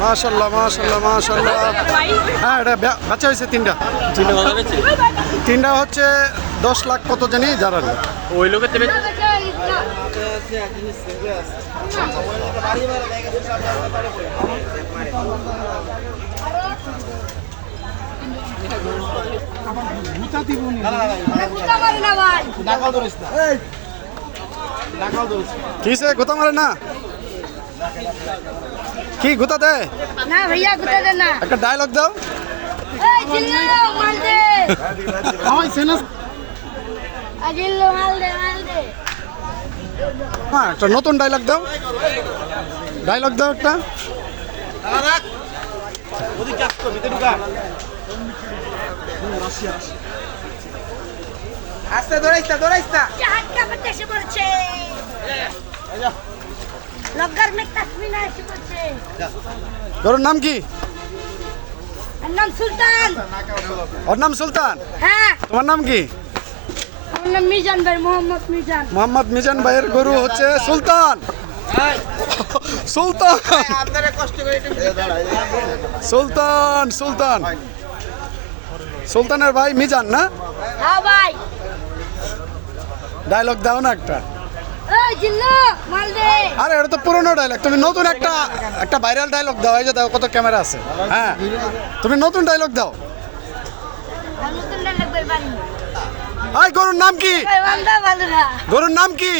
মাশাল্লাহ মাশাল্লাহ মাশাল্লাহ হ্যাঁ এটা বাচ্চা হয়েছে তিনটা। তিনটা হচ্ছে দশ লাখ কত জানি জানান ওই লোকের কুত্তা দিব ঠিক মানে গোতা মারে না কি গোতা দে? না ভাইয়া গোতা দে না। একটা ডায়লগ দাও। এই জিল্লো মাল দে। হাই সেনাস আজিল্লো মাল দে মাল দে। হ্যাঁ একটা নতুন ডায়লগ দাও। ডায়লগ দাও একটা। রাখ। ওদিকে আসতো ভিতরে ঢুকা। রাশিয়া আস্তে দৌড়াইস না দৌড়াইস না হাত কাপড় এসে পড়ছে। লগর মে তসমিনা এসে পড়ছে। তোর নাম কি? আর নাম সুলতান। ওর নাম সুলতান? হ্যাঁ। তোমার নাম কি? আমার নাম মিজান ভাই মোহাম্মদ মিজান। মোহাম্মদ মিজান ভাইয়ের গরু হচ্ছে সুলতান। সুলতান। সুলতান সুলতান। সুলতানের ভাই মিজান না? হ্যাঁ। ডায়লগ দাও না একটা। আরে এটা তো পুরনো ডায়লগ তুমি নতুন একটা একটা ভাইরাল ডায়লগ দাও এই যে দাও কত ক্যামেরা আছে। হ্যাঁ তুমি নতুন ডায়লগ দাও। আই গরুর নাম কি? গরুর নাম কি?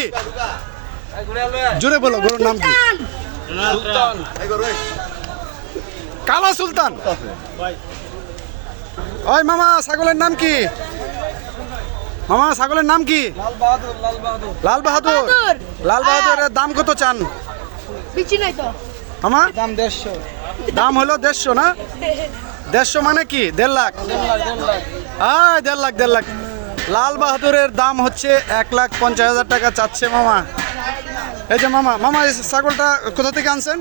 জোরে বলো গরুর নাম কি? সুলতান। কালা সুলতান। ওই মামা ছাগলের নাম কি? মামা ছাগলের নাম কি? লাল বাহাদুর। বাহাদুর। লাল বাহাদুরের দাম কত চান? বিচি নাই তো। মামা? দাম দেড়শো। দাম হলো দেড়শো না? দেড়শো মানে কি? দেড় লাখ। আয় দেড় লাখ দেড় লাখ। লাল বাহাদুরের দাম হচ্ছে এক লাখ পঞ্চাশ হাজার টাকা চাচ্ছে মামা। এই যে মামা মামা এই ছাগলটা কোথা থেকে আনছেন?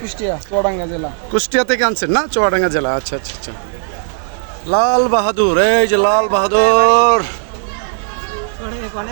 কুষ্টিয়া চুয়াডাঙ্গা জেলা। কুষ্টিয়া থেকে আনছেন না? চুয়াডাঙ্গা জেলা। আচ্ছা আচ্ছা আচ্ছা। লাল বাহাদুর এই যে লাল বাহাদুর। con, con